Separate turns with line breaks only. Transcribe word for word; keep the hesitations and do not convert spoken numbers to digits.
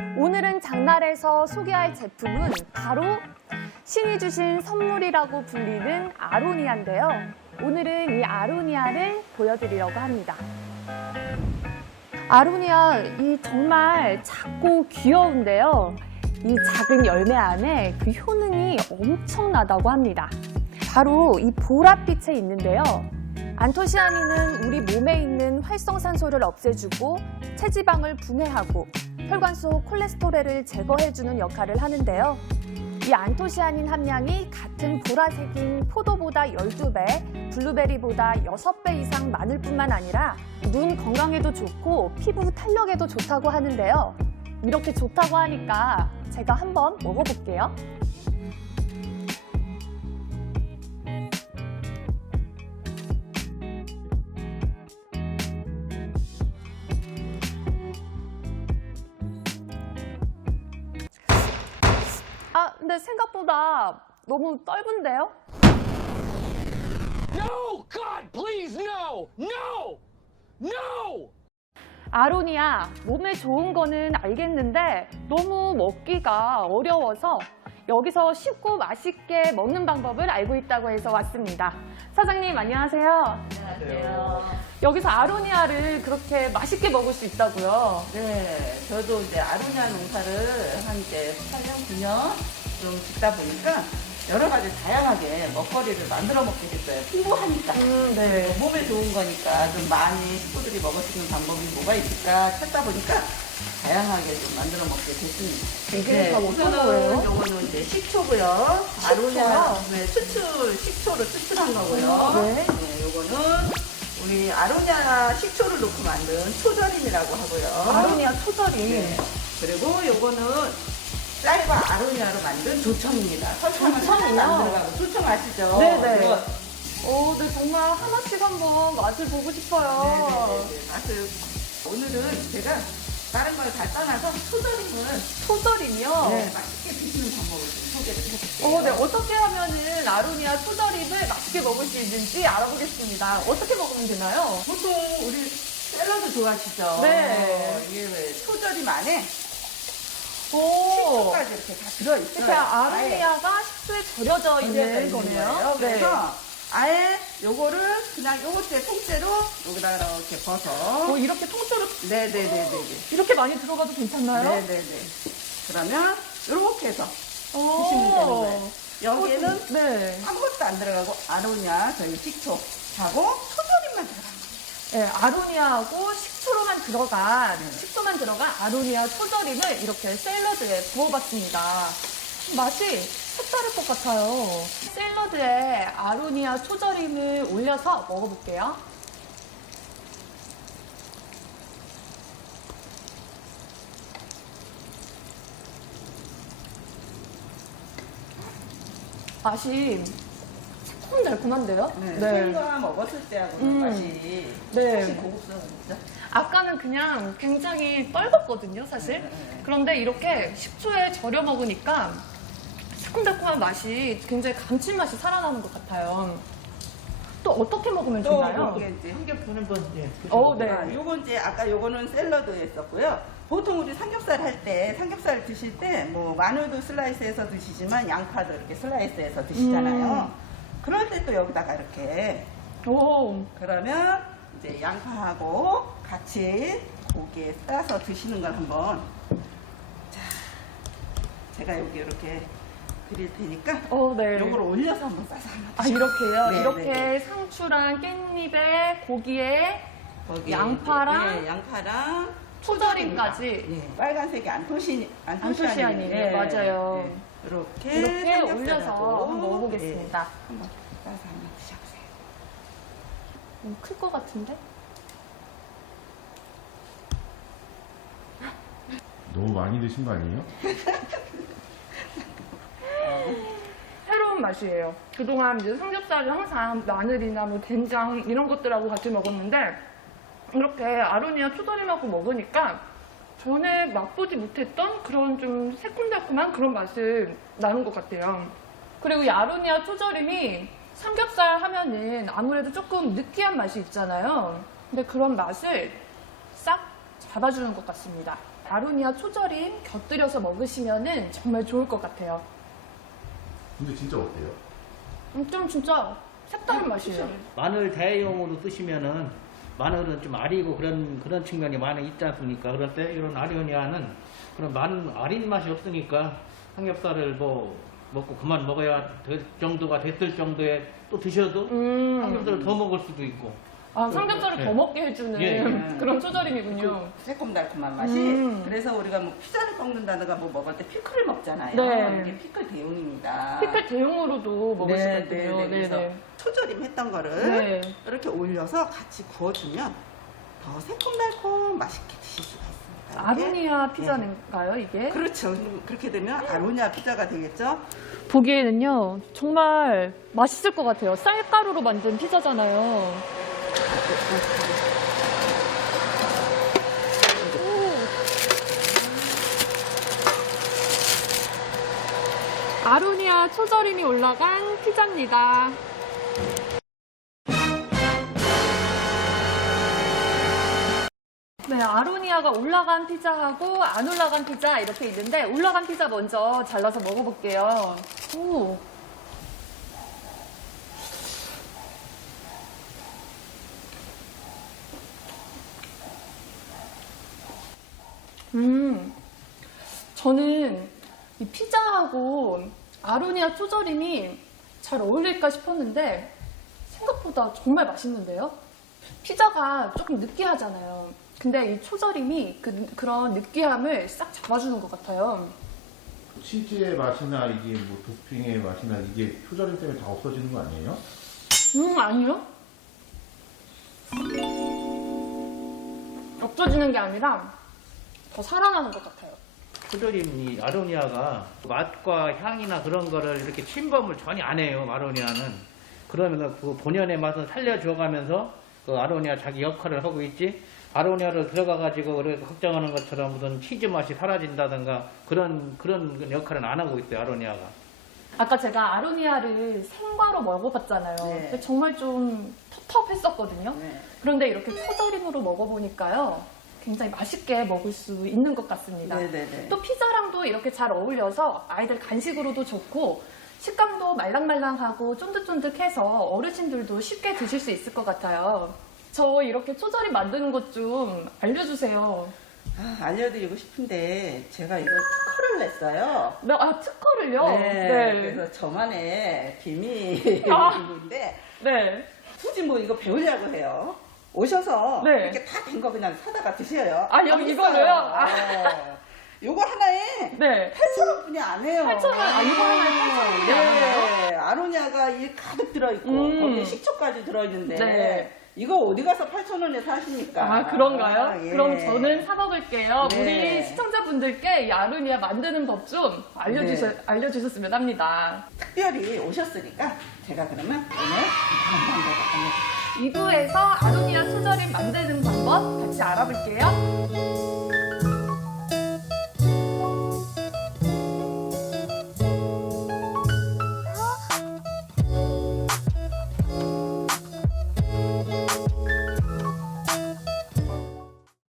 오늘은 장날에서 소개할 제품은 바로 신이 주신 선물이라고 불리는 아로니아인데요. 오늘은 이 아로니아를 보여드리려고 합니다. 아로니아, 이 정말 작고 귀여운데요. 이 작은 열매 안에 그 효능이 엄청나다고 합니다. 바로 이 보랏빛에 있는데요. 안토시아닌은 우리 몸에 있는 활성산소를 없애주고 체지방을 분해하고 혈관 속 콜레스테롤을 제거해주는 역할을 하는데요. 이 안토시아닌 함량이 같은 보라색인 포도보다 열두 배, 블루베리보다 여섯 배 이상 많을 뿐만 아니라 눈 건강에도 좋고 피부 탄력에도 좋다고 하는데요. 이렇게 좋다고 하니까 제가 한번 먹어볼게요. 아, 근데 생각보다 너무 떫은데요?
No! God, please, no! No! No!
아로니아, 몸에 좋은 거는 알겠는데 너무 먹기가 어려워서 여기서 쉽고 맛있게 먹는 방법을 알고 있다고 해서 왔습니다. 사장님, 안녕하세요.
안녕하세요.
여기서 아로니아를 그렇게 맛있게 먹을 수 있다고요?
네, 저도 이제 아로니아 농사를 한 이제 팔 년, 구 년 좀 짓다 보니까 여러 가지 다양하게 먹거리를 만들어 먹게 됐어요. 풍부하니까.
음, 네.
몸에 좋은 거니까 좀 많이 식구들이 먹을 수 있는 방법이 뭐가 있을까 찾다 보니까 다양하게 좀 만들어 먹게 됐습니다.
이게 다 어떤 거예요?
우선은 요거는 이제 식초고요. 아로니아 네, 추출, 식초로 추출한 거고요.
네.
네, 요거는 우리 아로니아 식초를 넣고 만든 초절임이라고 하고요.
아로니아 초절임.
네. 그리고 요거는 쌀과 아로니아로 만든 조청입니다. 설탕은
조청이요?
하나도 안 들어가고 조청 아시죠?
네네.
이거
오, 네, 정말 하나씩 한번 맛을 보고 싶어요.
네네네. 맛을 오늘은 제가 다른 걸 다 떠나서 초절임을
초절임이요?
네, 맛있게 드시는 방법을 좀 소개를 해드릴게요.
어, 네. 어떻게 하면은 아로니아 초절임을 맛있게 먹을 수 있는지 알아보겠습니다. 어떻게 먹으면 되나요?
보통 우리 샐러드 좋아하시죠?
네.
이게 왜 초절임 안에
오,
식초까지 이렇게 다 들어있어요.
이렇게 아로니아가 식초에 절여져
아예
있는
있는
거네요.
거예요.
네.
그래서 아예 요거를 그냥 요것째 통째로 여기다 이렇게 벗어.
어, 이렇게 통째로
네네네네.
이렇게 많이 들어가도 괜찮나요?
네네네. 그러면 이렇게 해서
오.
드시면 되는 거예요. 여기에는
어, 네.
아무것도 안 들어가고 아로니아 저희 식초하고 초절임만 들어간 거예요.
네, 아로니아하고 식초로만 들어간,
네.
식초만 들어간 아로니아 초절임을 이렇게 샐러드에 부어봤습니다. 맛이 색다를 것 같아요. 샐러드에 아로니아 초절임을 올려서 먹어볼게요. 맛이 새콤달콤한데요?
네. 생과 먹었을 때하고는
음.
맛이
네.
훨씬 고급스러워지죠.
아까는 그냥 굉장히 떫었거든요, 사실.
네, 네.
그런데 이렇게 식초에 절여 먹으니까 새콤달콤한 맛이 굉장히 감칠맛이 살아나는 것 같아요. 또 어떻게 먹으면
또
좋나요?
이게 이제
삼겹살 한번 예.
어, 네.
아, 요건 이제 아까 요거는 샐러드에 했었고요. 보통 우리 삼겹살 할 때 삼겹살 드실 때 뭐 마늘도 슬라이스해서 드시지만 양파도 이렇게 슬라이스해서 드시잖아요.
음.
그럴 때 또 여기다가 이렇게
오,
그러면 이제 양파하고 같이 고기에 싸서 드시는 걸 한번 자 제가 여기 이렇게 드릴 테니까
어, 네.
요거를 올려서 한번 싸서 한번
아, 이렇게요?
네,
이렇게
네, 네.
상추랑 깻잎에 고기에
거기에
양파랑
이제, 예, 양파랑
초절임까지.
예, 빨간색이 안토시
안토시아닌이에요. 맞아요.
이렇게
이렇게
삼겹살하고,
올려서 한번 먹어보겠습니다.
예, 한번 싸서 한번 드셔보세요.
너무 클 것 같은데?
너무 많이 드신 거 아니에요?
새로운 맛이에요. 그동안 이제 삼겹살을 항상 마늘이나 뭐 된장 이런 것들하고 같이 먹었는데 이렇게 아로니아 초절임하고 먹으니까 전에 맛보지 못했던 그런 좀 새콤달콤한 그런 맛을 나는 것 같아요. 그리고 이 아로니아 초절임이 삼겹살 하면은 아무래도 조금 느끼한 맛이 있잖아요. 근데 그런 맛을 싹 잡아주는 것 같습니다. 아로니아 초절임 곁들여서 먹으시면은 정말 좋을 것 같아요.
근데 진짜 어때요?
음, 좀 진짜 색다른 맛이에요.
마늘 대용으로 뜨시면은 마늘은 좀 아리고 그런 그런 측면이 많이 있지 않습니까? 그럴 때 이런 아로니아는 그런 많은 아린 맛이 없으니까 삼겹살을 뭐 먹고 그만 먹어야 될 정도가 됐을 정도에 또 드셔도
음.
삼겹살을 더 먹을 수도 있고.
아, 삼겹살을
예.
더 먹게 해주는
예.
그런 초절임이군요.
새콤달콤한 맛이.
음.
그래서 우리가 뭐 피자를 먹는다든가 뭐 먹을 때 피클을 먹잖아요.
네.
이게 피클 대용입니다.
피클 대용으로도 먹을
네,
수
네,
있거든요.
네. 그래서
네네.
초절임 했던 거를
네. 이렇게
이렇게 올려서 같이 구워주면 더 새콤달콤 맛있게 드실 수가 있습니다. 이렇게.
아로니아 피자인가요, 이게?
그렇죠. 그렇게 되면 아로니아 피자가 되겠죠.
보기에는요, 정말 맛있을 것 같아요. 쌀가루로 만든 피자잖아요. 아로니아 초절임이 올라간 피자입니다. 네, 아로니아가 올라간 피자하고 안 올라간 피자 이렇게 있는데 올라간 피자 먼저 잘라서 먹어볼게요. 오. 음, 저는 이 피자하고 아로니아 초절임이 잘 어울릴까 싶었는데 생각보다 정말 맛있는데요? 피자가 조금 느끼하잖아요. 근데 이 초절임이 그, 그런 느끼함을 싹 잡아주는 것 같아요.
치즈의 맛이나 이게 뭐 토핑의 맛이나 이게 표절임 때문에 다 없어지는 거 아니에요?
음, 아니요. 없어지는 게 아니라 더 살아나는 것 같아요.
초절임 이 아로니아가 맛과 향이나 그런 거를 이렇게 침범을 전혀 안 해요. 아로니아는. 그러면 그 본연의 맛은 살려줘가면서 그 아로니아 자기 역할을 하고 있지. 아로니아를 들어가가지고 그렇게 걱정하는 것처럼 무슨 치즈 맛이 사라진다든가 그런 그런 역할은 안 하고 있어요. 아로니아가.
아까 제가 아로니아를 생과로 먹어봤잖아요.
네.
근데 정말 좀 텁텁했었거든요.
네.
그런데 이렇게 초절임으로 먹어보니까요. 굉장히 맛있게 먹을 수 있는 것 같습니다.
네네네.
또 피자랑도 이렇게 잘 어울려서 아이들 간식으로도 좋고 식감도 말랑말랑하고 쫀득쫀득해서 어르신들도 쉽게 드실 수 있을 것 같아요. 저 이렇게 초절임 만드는 것 좀 알려주세요.
아, 알려드리고 싶은데 제가 이거 특허를 냈어요.
네, 아, 특허를요?
네, 그래서 저만의 비밀인데
아. 네.
굳이 뭐 이거 배우려고 해요. 오셔서
네.
이렇게 다 된 거 그냥 사다가 드셔요.
아, 여기
안
이거를요?
비싸요.
아.
네. 요거 하나에
네.
팔천 원뿐이 안 해요.
팔천 원? 아, 이거 하나에 팔천 원이 안 해요?
네, 아로니아가 이 가득 들어있고
음.
거기에 식초까지 들어있는데
네.
이거 어디 가서 팔천 원에 사십니까?
아, 그런가요?
아, 예.
그럼 저는 사먹을게요.
네.
우리 시청자분들께 이 아로니아 만드는 법 좀 알려주셔,
네.
알려주셨으면 합니다.
특별히 오셨으니까 제가 그러면 오늘 한번
이 부에서 아로니아 초절임 만드는 방법 같이 알아볼게요.